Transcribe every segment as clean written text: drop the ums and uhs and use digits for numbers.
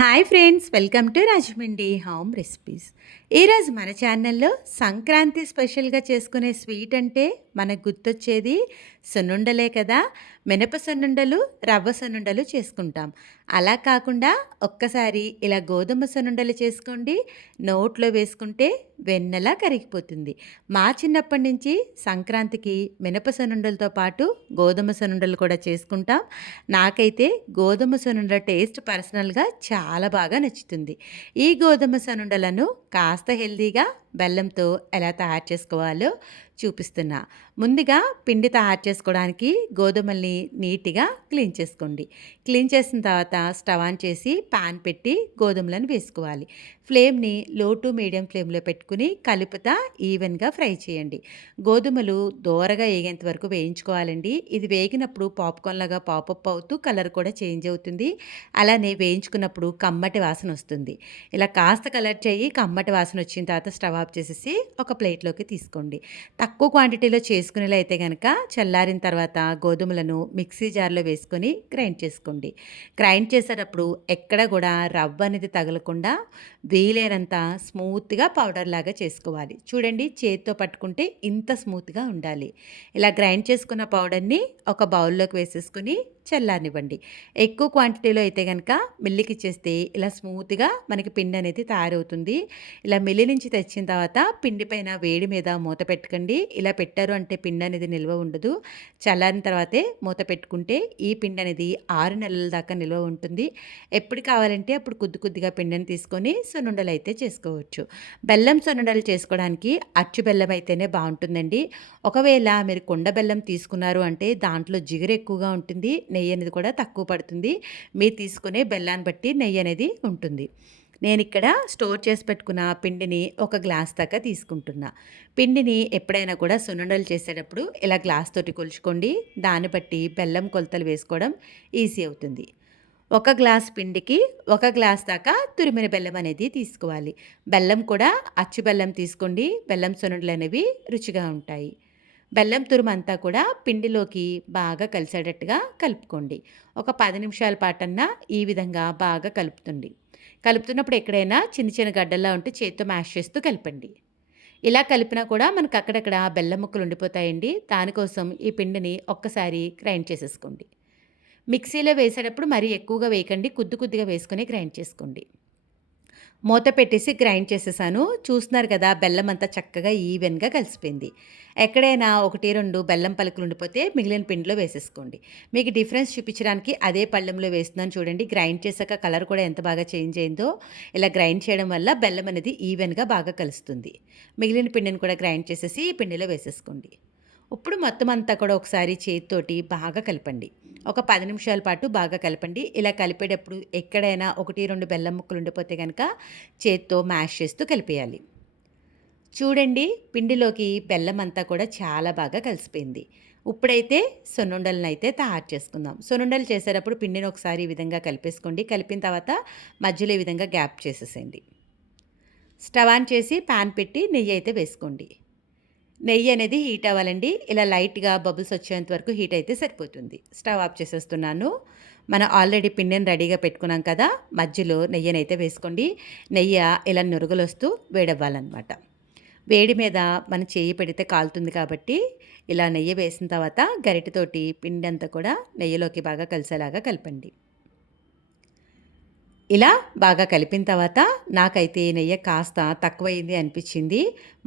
Hi friends, welcome to Rajahmundry home recipes. ఈరోజు మన ఛానల్లో సంక్రాంతి స్పెషల్గా చేసుకునే స్వీట్ అంటే మనకు గుర్తొచ్చేది సున్నుండలే కదా. మినప సున్నుండలు, రవ్వ సున్నుండలు చేసుకుంటాం. అలా కాకుండా ఒక్కసారి ఇలా గోధుమ సున్నుండలు చేసుకోండి. నోట్లో వేసుకుంటే వెన్నెలా కరిగిపోతుంది. మా చిన్నప్పటి నుంచి సంక్రాంతికి మినప సున్నుండలతో పాటు గోధుమ సున్నుండలు కూడా చేసుకుంటాం. నాకైతే గోధుమ సున్నుండ టేస్ట్ పర్సనల్గా చాలా బాగా నచ్చుతుంది. ఈ గోధుమ సున్నుండలను కాస్త హెల్తీగా బెల్లంతో ఎలా తయారు చేసుకోవాలో చూపిస్తున్నా. ముందుగా పిండి తయారు చేసుకోవడానికి గోధుమల్ని నీట్గా క్లీన్ చేసుకోండి. క్లీన్ చేసిన తర్వాత స్టవ్ ఆన్ చేసి పాన్ పెట్టి గోధుమలను వేసుకోవాలి. ఫ్లేమ్ని లో టు మీడియం ఫ్లేమ్లో పెట్టుకుని కలుపుతా ఈవెన్గా ఫ్రై చేయండి. గోధుమలు దోరగా వేగేంత వరకు వేయించుకోవాలండి. ఇది వేగినప్పుడు పాప్కార్న్ లాగా పాపప్ అవుతూ కలర్ కూడా చేంజ్ అవుతుంది. అలానే వేయించుకున్నప్పుడు కమ్మటి వాసన వస్తుంది. ఇలా కాస్త కలర్ చేయి కమ్మటి వాసన వచ్చిన తర్వాత స్టవ్ ఆఫ్ చేసేసి ఒక ప్లేట్లోకి తీసుకోండి. తక్కువ క్వాంటిటీలో చేసుకునేలా అయితే కనుక చల్లారిన తర్వాత గోధుమలను మిక్సీ జార్లో వేసుకొని గ్రైండ్ చేసుకోండి. గ్రైండ్ చేసేటప్పుడు ఎక్కడ కూడా రవ్వ అనేది తగలకుండా వీలైనంత స్మూత్గా పౌడర్ లాగా చేసుకోవాలి. చూడండి, చేతితో పట్టుకుంటే ఇంత స్మూత్గా ఉండాలి. ఇలా గ్రైండ్ చేసుకున్న పౌడర్ని ఒక బౌల్లోకి వేసేసుకుని చల్లారనివ్వండి. ఎక్కువ క్వాంటిటీలో అయితే కనుక మిల్లికి ఇచ్చేస్తే ఇలా స్మూత్గా మనకి పిండి అనేది తయారవుతుంది. ఇలా మిల్లి నుంచి తెచ్చిన తర్వాత పిండి పైన వేడి మీద మూత పెట్టకండి. ఇలా పెట్టారు అంటే పిండి అనేది నిల్వ ఉండదు. చల్లారిన తర్వాతే మూత పెట్టుకుంటే ఈ పిండి అనేది 6 నెలల దాకా నిల్వ ఉంటుంది. ఎప్పుడు కావాలంటే అప్పుడు కొద్ది కొద్దిగా పిండిని తీసుకొని సున్నుండలు అయితే చేసుకోవచ్చు. బెల్లం సున్నుండలు చేసుకోవడానికి అచ్చు బెల్లం అయితేనే బాగుంటుందండి. ఒకవేళ మీరు కుండ బెల్లం తీసుకున్నారు అంటే దాంట్లో జిగురు ఎక్కువగా ఉంటుంది, నెయ్యి అనేది కూడా తక్కువ పడుతుంది. మీరు తీసుకునే బెల్లాన్ని బట్టి నెయ్యి అనేది ఉంటుంది. నేను ఇక్కడ స్టోర్ చేసి పెట్టుకున్న పిండిని ఒక గ్లాస్ దాకా తీసుకుంటున్నా. పిండిని ఎప్పుడైనా కూడా సున్నుండలు చేసేటప్పుడు ఇలా గ్లాస్ తోటి కొలుచుకోండి. దాన్ని బట్టి బెల్లం కొలతలు వేసుకోవడం ఈజీ అవుతుంది. ఒక గ్లాస్ పిండికి ఒక గ్లాస్ దాకా తురిమిన బెల్లం అనేది తీసుకోవాలి. బెల్లం కూడా అచ్చు బెల్లం తీసుకోండి. బెల్లం సున్నుండలు అనేవి రుచిగా ఉంటాయి. బెల్లం తురుమంతా కూడా పిండిలోకి బాగా కలిసేటట్టుగా కలుపుకోండి. ఒక 10 నిమిషాల పాటన్నా ఈ విధంగా బాగా కలుపుతున్నప్పుడు ఎక్కడైనా చిన్న చిన్న గడ్డల్లా ఉంటే చేత్తో మ్యాష్ చేస్తూ కలపండి. ఇలా కలిపినా కూడా మనకు అక్కడక్కడ బెల్లం ముక్కలు ఉండిపోతాయండి. దానికోసం ఈ పిండిని ఒక్కసారి గ్రైండ్ చేసేసుకోండి. మిక్సీలో వేసేటప్పుడు మరీ ఎక్కువగా వేయకండి, కొద్దిగా వేసుకొని గ్రైండ్ చేసుకోండి. మూత పెట్టేసి గ్రైండ్ చేసేసాను. చూస్తున్నారు కదా, బెల్లం అంతా చక్కగా ఈవెన్గా కలిసిపోయింది. ఎక్కడైనా 1, 2 బెల్లం పలుకులు ఉండిపోతే మిగిలిన పిండిలో వేసేసుకోండి. మీకు డిఫరెన్స్ చూపించడానికి అదే పళ్ళెంలో వేస్తున్నాను చూడండి. గ్రైండ్ చేశాక కలర్ కూడా ఎంత బాగా చేంజ్ అయిందో. ఇలా గ్రైండ్ చేయడం వల్ల బెల్లం అనేది ఈవెన్గా బాగా కలుస్తుంది. మిగిలిన పిండిని కూడా గ్రైండ్ చేసేసి ఈ పిండిలో వేసేసుకోండి. ఇప్పుడు మొత్తం అంతా కూడా ఒకసారి చేతితోటి బాగా కలపండి. ఒక 10 నిమిషాల పాటు బాగా కలపండి. ఇలా కలిపేటప్పుడు ఎక్కడైనా 1, 2 బెల్లం ముక్కలు ఉండిపోతే కనుక చేత్తో మ్యాష్ చేస్తూ కలిపేయాలి. చూడండి, పిండిలోకి బెల్లం అంతా కూడా చాలా బాగా కలిసిపోయింది. ఇప్పుడైతే సున్నుండలను అయితే తయారు చేసుకుందాం. సున్నుండలు చేసేటప్పుడు పిండిని ఒకసారి ఈ విధంగా కలిపేసుకోండి. కలిపిన తర్వాత మధ్యలో ఈ విధంగా గ్యాప్ చేసేసేయండి. స్టవ్ ఆన్ చేసి పాన్ పెట్టి నెయ్యి అయితే వేసుకోండి. నెయ్యి అనేది హీట్ అవ్వాలండి. ఇలా లైట్గా బబుల్స్ వచ్చేంత వరకు హీట్ అయితే సరిపోతుంది. స్టవ్ ఆఫ్ చేసేస్తున్నాను. మనం ఆల్రెడీ పిండిని రెడీగా పెట్టుకున్నాం కదా, మధ్యలో నెయ్యినైతే వేసుకోండి. నెయ్యి ఇలా నురుగులు వస్తూ వేడవ్వాలన్నమాట. వేడి మీద మన చేయి పెడితే కాలుతుంది కాబట్టి ఇలా నెయ్యి వేసిన తర్వాత గరిటెతోటి పిండి అంతా కూడా నెయ్యిలోకి బాగా కలిసేలాగా కలపండి. ఇలా బాగా కలిపిన తర్వాత నాకైతే నెయ్యి కాస్త తక్కువైంది అనిపించింది.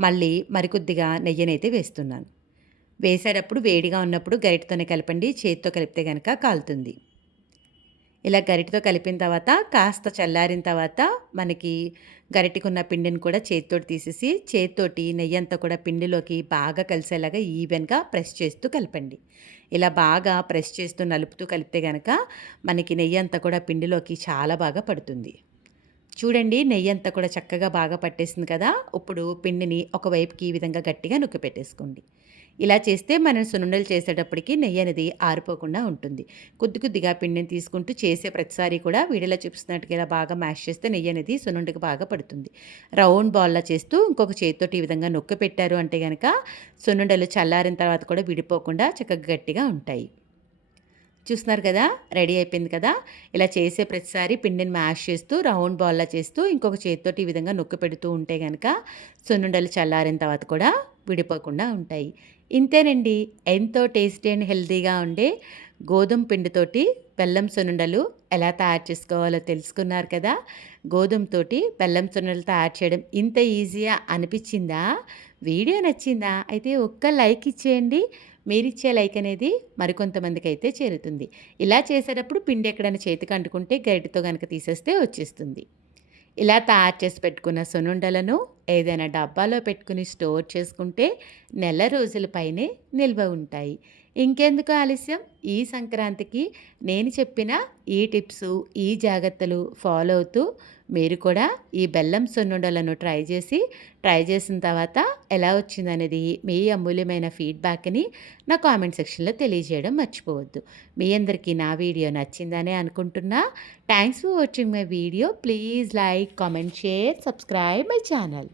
మళ్ళీ మరికొద్దిగా నెయ్యినైతే వేస్తున్నాను. వేసేటప్పుడు వేడిగా ఉన్నప్పుడు గరిటెతోనే కలపండి. చేతితో కలిపితే గనక కాలుతుంది. ఇలా గరిటెతో కలిపిన తర్వాత కాస్త చల్లారిన తర్వాత మనకి గరిటెకున్న పిండిని కూడా చేతితోటి తీసేసి చేతితోటి నెయ్యి అంతా కూడా పిండిలోకి బాగా కలిసేలాగా ఈవెన్గా ప్రెస్ చేస్తూ కలపండి. ఇలా బాగా ప్రెస్ చేస్తూ నలుపుతూ కలిపితే గనక మనకి నెయ్యి అంతా కూడా పిండిలోకి చాలా బాగా పడుతుంది. చూడండి, నెయ్యి అంతా కూడా చక్కగా బాగా పట్టేసింది కదా. ఇప్పుడు పిండిని ఒకవైపుకి ఈ విధంగా గట్టిగా నొక్కి పెట్టేసుకోండి. ఇలా చేస్తే మనం సున్నుండలు చేసేటప్పటికి నెయ్యి అనేది ఆరిపోకుండా ఉంటుంది. కొద్దిగా పిండిని తీసుకుంటూ చేసే ప్రతిసారి కూడా వీడియోలో చూపిస్తున్నట్టుగా ఇలా బాగా మ్యాష్ చేస్తే నెయ్యి అనేది సున్నుండకి బాగా పడుతుంది. రౌండ్ బాల్లా చేస్తూ ఇంకొక చేతితోటి ఈ విధంగా నొక్కి పెట్టారు అంటే కనుక సున్నుండలు చల్లారిన తర్వాత కూడా విడిపోకుండా చక్కగా గట్టిగా ఉంటాయి. చూస్తున్నారు కదా! రెడీ అయిపోయింది కదా! ఇలా చేసే ప్రతిసారి పిండిని మ్యాష్ చేస్తూ రౌండ్ బాల్‌లా చేస్తూ ఇంకొక చేత్తోటి ఈ విధంగా నొక్కి పెడుతూ ఉంటే గనక సున్నుండలు చల్లారిన తర్వాత కూడా విడిపోకుండా ఉంటాయి. ఇంతేనండి. ఎంతో టేస్టీ అండ్ హెల్తీగా ఉండే గోధుమ పిండితోటి బెల్లం సున్నుండలు ఎలా తయారు చేసుకోవాలో తెలుసుకున్నారు కదా! గోధుమతోటి బెల్లం సున్నుండలు తయారు చేయడం ఇంత ఈజీయా అనిపిచ్చిందా? వీడియో నచ్చిందా? అయితే ఒక్క లైక్ ఇచ్చేయండి. మీరిచ్చే లైక్ అనేది మరికొంతమందికైతే చేరుతుంది. ఇలా చేసేటప్పుడు పిండి ఎక్కడైనా చేతికి అంటుకుంటే గరిటెతో గనక తీసేస్తే వచ్చేస్తుంది. ఇలా తయారు చేసి పెట్టుకున్న సున్నుండలను ఏదైనా డబ్బాలో పెట్టుకుని స్టోర్ చేసుకుంటే నెల రోజుల పైనే నిల్వ ఉంటాయి. ఇంకెందుకు ఆలస్యం? ఈ సంక్రాంతికి నేను చెప్పిన ఈ టిప్సు, ఈ జాగ్రత్తలు ఫాలో అవుతూ మీరు కూడా ఈ బెల్లం సున్నుండలను ట్రై చేసిన తర్వాత ఎలా వచ్చిందనేది మీ అమూల్యమైన ఫీడ్‌బ్యాక్‌ని నా కామెంట్ సెక్షన్‌లో తెలియజేయడం మర్చిపోవద్దు. మీ అందరికీ నా వీడియో నచ్చిందనే అనుకుంటున్నా. Thanks for watching my video. Please like, comment, share, subscribe my channel.